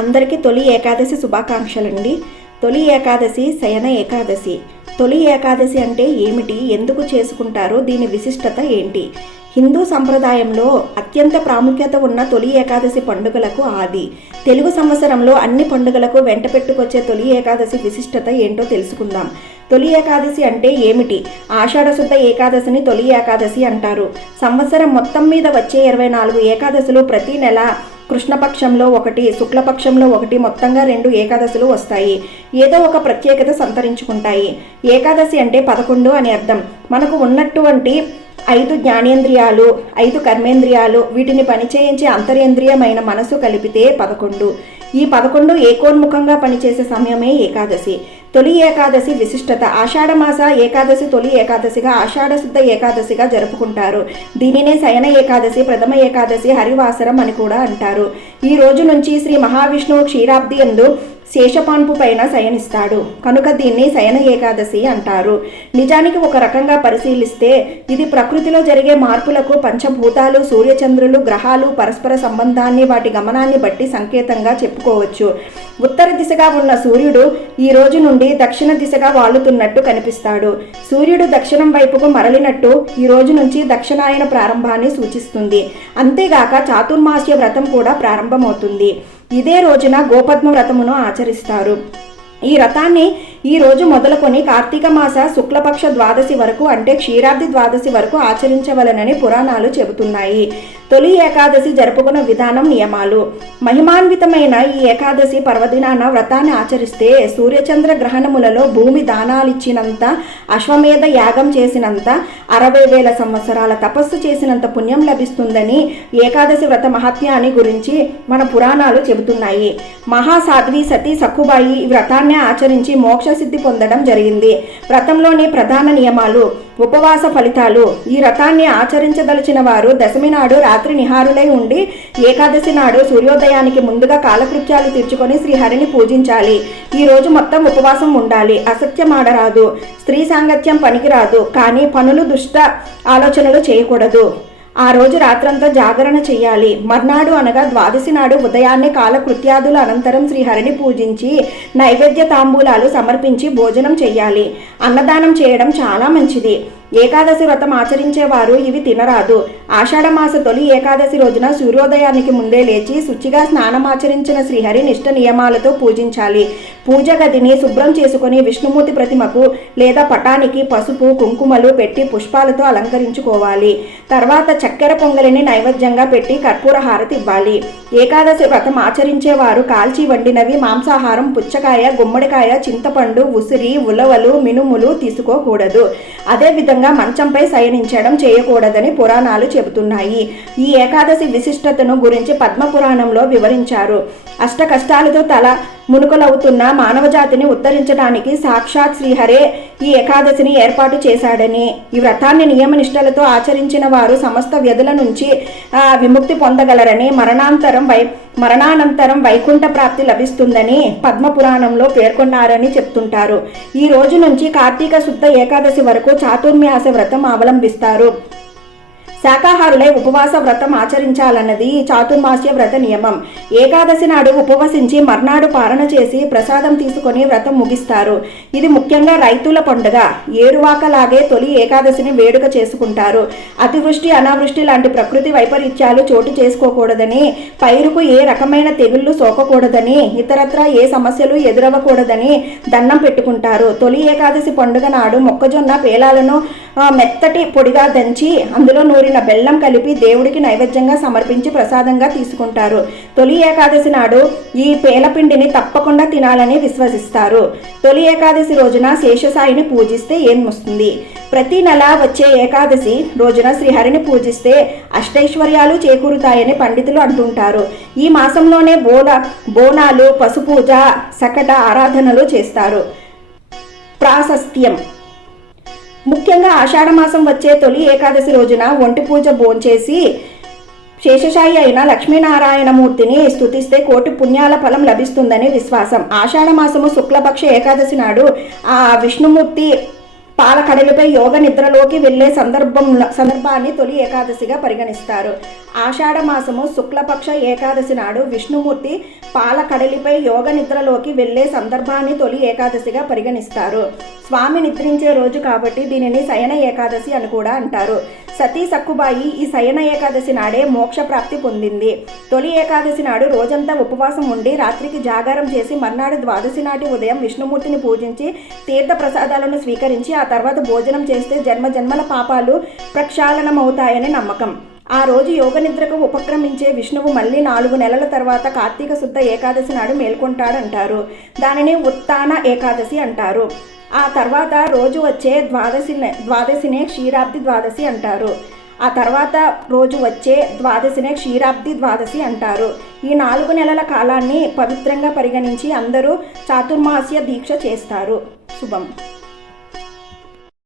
అందరికీ తొలి ఏకాదశి శుభాకాంక్షలండి. తొలి ఏకాదశి శయన ఏకాదశి. తొలి ఏకాదశి అంటే ఏమిటి, ఎందుకు చేసుకుంటారు, దీని విశిష్టత ఏంటి? హిందూ సంప్రదాయంలో అత్యంత ప్రాముఖ్యత ఉన్న తొలి ఏకాదశి పండుగలకు ఆది. తెలుగు సంవత్సరంలో అన్ని పండుగలకు వెంట పెట్టుకొచ్చే తొలి ఏకాదశి విశిష్టత ఏంటో తెలుసుకుందాం. తొలి ఏకాదశి అంటే ఏమిటి? ఆషాఢశుద్ధ ఏకాదశిని తొలి ఏకాదశి అంటారు. సంవత్సరం మొత్తం మీద వచ్చే 24 ఏకాదశులు ప్రతి నెల కృష్ణపక్షంలో ఒకటి, శుక్లపక్షంలో ఒకటి, మొత్తంగా 2 ఏకాదశులు వస్తాయి. ఏదో ఒక ప్రత్యేకత సంతరించుకుంటాయి. ఏకాదశి అంటే 11 అని అర్థం. మనకు ఉన్నటువంటి 5 జ్ఞానేంద్రియాలు, 5 కర్మేంద్రియాలు, వీటిని పనిచేయించే అంతరేంద్రియమైన మనసు కలిపితే 11. ఈ 11 ఏకోన్ముఖంగా పనిచేసే సమయమే ఏకాదశి. తొలి ఏకాదశి విశిష్టత: ఆషాఢమాస ఏకాదశి తొలి ఏకాదశిగా, ఆషాఢశుద్ధ ఏకాదశిగా జరుపుకుంటారు. దీనినే శయన ఏకాదశి, ప్రథమ ఏకాదశి, హరివాసరం అని కూడా అంటారు. ఈ రోజు నుంచి శ్రీ మహావిష్ణువు క్షీరాబ్ది యందు శేషపాన్పు పైన శయనిస్తాడు కనుక దీన్ని శయన ఏకాదశి అంటారు. నిజానికి ఒక రకంగా పరిశీలిస్తే ఇది ప్రకృతిలో జరిగే మార్పులకు పంచభూతాలు, సూర్యచంద్రులు, గ్రహాలు పరస్పర సంబంధాన్ని, వాటి గమనాన్ని బట్టి సంకేతంగా చెప్పుకోవచ్చు. ఉత్తర దిశగా ఉన్న సూర్యుడు ఈ రోజు నుండి దక్షిణ దిశగా వాలుతున్నట్టు కనిపిస్తాడు. సూర్యుడు దక్షిణం వైపుకు మరలినట్టు ఈ రోజు నుంచి దక్షిణాయన ప్రారంభాన్ని సూచిస్తుంది. అంతేగాక చాతుర్మాస్య వ్రతం కూడా ప్రారంభమవుతుంది. ఇదే రోజున గోపద్మ వ్రతమును ఆచరిస్తారు. ఈ వ్రతాన్ని ఈ రోజు మొదలుకొని కార్తీక మాస శుక్లపక్ష ద్వాదశి వరకు, అంటే క్షీరాబ్ది ద్వాదశి వరకు ఆచరించవలనని పురాణాలు చెబుతున్నాయి. తొలి ఏకాదశి జరుపుకున్న విధానం, నియమాలు. మహిమాన్వితమైన ఈ ఏకాదశి పర్వదినాన వ్రతాన్ని ఆచరిస్తే సూర్యచంద్ర గ్రహణములలో భూమి దానాలిచ్చినంత, అశ్వమేధ యాగం చేసినంత, 60,000 సంవత్సరాల తపస్సు చేసినంత పుణ్యం లభిస్తుందని ఏకాదశి వ్రత మహాత్మ్యాన్ని గురించి మన పురాణాలు చెబుతున్నాయి. మహాసాధ్వి సతీ సక్కుబాయి ఈ వ్రతాన్ని ఆచరించి మోక్ష సిద్ధి పొందడం జరిగింది. వ్రతంలోని ప్రధాన నియమాలు, ఉపవాస ఫలితాలు. ఈ వ్రతాన్ని ఆచరించదలిచిన వారు దశమి నాడు రాత్రి నిహారులై ఉండి ఏకాదశి నాడు సూర్యోదయానికి ముందుగా కాలకృత్యాలు తీర్చుకొని శ్రీహరిని పూజించాలి. ఈ రోజు మొత్తం ఉపవాసం ఉండాలి. అసత్యం ఆడరాదు, స్త్రీ సాంగత్యం పనికిరాదు, కానీ పనులు, దుష్ట ఆలోచనలు చేయకూడదు. ఆ రోజు రాత్రంతా జాగరణ చెయ్యాలి. మర్నాడు అనగా ద్వాదశి నాడు ఉదయాన్నే కాలకృత్యాదుల అనంతరం శ్రీహరిని పూజించి నైవేద్య తాంబూలాలు సమర్పించి భోజనం చెయ్యాలి. అన్నదానం చేయడం చాలా మంచిది. ఏకాదశి వ్రతం ఆచరించేవారు ఇవి తినరాదు. ఆషాఢమాస తొలి ఏకాదశి రోజున సూర్యోదయానికి ముందే లేచి శుచిగా స్నానమాచరించిన శ్రీహరి నిష్ఠ నియమాలతో పూజించాలి. పూజ గదిని శుభ్రం చేసుకుని విష్ణుమూర్తి ప్రతిమకు లేదా పటానికి పసుపు, కుంకుమలు పెట్టి పుష్పాలతో అలంకరించుకోవాలి. తర్వాత చక్కెర పొంగలిని నైవేద్యంగా పెట్టి కర్పూర హారతి ఇవ్వాలి. ఏకాదశి వ్రతం ఆచరించేవారు కాల్చి వండినవి, మాంసాహారం, పుచ్చకాయ, గుమ్మడికాయ, చింతపండు, ఉసిరి, ఉలవలు, మినుములు తీసుకోకూడదు. అదేవిధంగా మంచంపై శయనించడం చేయకూడదని పురాణాలు చెబుతున్నాయి. ఈ ఏకాదశి విశిష్టతను గురించి పద్మపురాణంలో వివరించారు. అష్ట కష్టాలతో తల మునుకలవుతున్న మానవ జాతిని ఉద్ధరించడానికి సాక్షాత్ శ్రీహరే ఈ ఏకాదశిని ఏర్పాటు చేశాడని, ఈ వ్రతాన్ని నియమనిష్టలతో ఆచరించిన వారు సమస్త వ్యధుల నుంచి విముక్తి పొందగలరని, మరణానంతరం వైకుంఠ ప్రాప్తి లభిస్తుందని పద్మపురాణంలో పేర్కొన్నారని చెప్తుంటారు. ఈ రోజు నుంచి కార్తీక శుద్ధ ఏకాదశి వరకు చాతుర్మాస వ్రతం అవలంబిస్తారు. శాకాహారులై ఉపవాస వ్రతం ఆచరించాలన్నది చాతుర్మాస్య వ్రత నియమం. ఏకాదశి నాడు ఉపవసించి మర్నాడు పారణ చేసి ప్రసాదం తీసుకొని వ్రతం ముగిస్తారు. ఇది ముఖ్యంగా రైతుల పండుగ. ఏరువాకలాగే తొలి ఏకాదశిని వేడుక చేసుకుంటారు. అతివృష్టి, అనావృష్టి లాంటి ప్రకృతి వైపరీత్యాలు చోటు చేసుకోకూడదని, పైరుకు ఏ రకమైన తెగుళ్లు సోకకూడదని, ఇతరత్రా ఏ సమస్యలు ఎదురవ్వకూడదని దండం పెట్టుకుంటారు. తొలి ఏకాదశి పండుగ నాడు మొక్కజొన్న పేలాలను మెత్తటి పొడిగా దంచి అందులో నూరిన బెల్లం కలిపి దేవుడికి నైవేద్యంగా సమర్పించి ప్రసాదంగా తీసుకుంటారు. తొలి ఏకాదశి నాడు ఈ పేలపిండిని తప్పకుండా తినాలని విశ్వసిస్తారు. తొలి ఏకాదశి రోజున శేషసాయిని పూజిస్తే ఏం వస్తుంది? ప్రతి నెల వచ్చే ఏకాదశి రోజున శ్రీహరిని పూజిస్తే అష్టైశ్వర్యాలు చేకూరుతాయని పండితులు అంటుంటారు. ఈ మాసంలోనే బోనాలు, పశుపూజ, సకట ఆరాధనలు చేస్తారు. ప్రాశస్త్యం: ముఖ్యంగా ఆషాఢమాసం వచ్చే తొలి ఏకాదశి రోజున ఒంటి పూజ భోంచేసి శేషశాయి అయిన లక్ష్మీనారాయణమూర్తిని స్తుతిస్తే కోటి పుణ్యాల ఫలం లభిస్తుందని విశ్వాసం. ఆషాఢమాసము శుక్లపక్ష ఏకాదశి నాడు ఆ విష్ణుమూర్తి పాలకడలిపై యోగ నిద్రలోకి వెళ్లే సందర్భాన్ని తొలి ఏకాదశిగా పరిగణిస్తారు. ఆషాఢ మాసము శుక్లపక్ష ఏకాదశి నాడు విష్ణుమూర్తి పాలకడలిపై యోగ నిద్రలోకి వెళ్లే సందర్భాన్ని తొలి ఏకాదశిగా పరిగణిస్తారు. స్వామి నిద్రించే రోజు కాబట్టి దీనిని శయన ఏకాదశి అని కూడా అంటారు. సతీ సక్కుబాయి ఈ శయన ఏకాదశి నాడే మోక్ష ప్రాప్తి పొందింది. తొలి ఏకాదశి నాడు రోజంతా ఉపవాసం ఉండి రాత్రికి జాగారం చేసి మర్నాడు ద్వాదశి నాటి ఉదయం విష్ణుమూర్తిని పూజించి తీర్థ ప్రసాదాలను స్వీకరించి ఆ తర్వాత భోజనం చేస్తే జన్మజన్మల పాపాలు ప్రక్షాళనమవుతాయని నమ్మకం. ఆ రోజు యోగ నిద్రకు ఉపక్రమించే విష్ణువు మళ్ళీ 4 నెలల తర్వాత కార్తీక శుద్ధ ఏకాదశి నాడు మేల్కొంటాడంటారు. దానిని ఉత్తాన ఏకాదశి అంటారు. ఆ తర్వాత రోజు వచ్చే ద్వాదశినే క్షీరాబ్ది ద్వాదశి అంటారు. క్షీరాబ్ది ద్వాదశి అంటారు. ఈ 4 నెలల కాలాన్ని పవిత్రంగా పరిగణించి అందరూ చాతుర్మాస్య దీక్ష చేస్తారు. శుభం.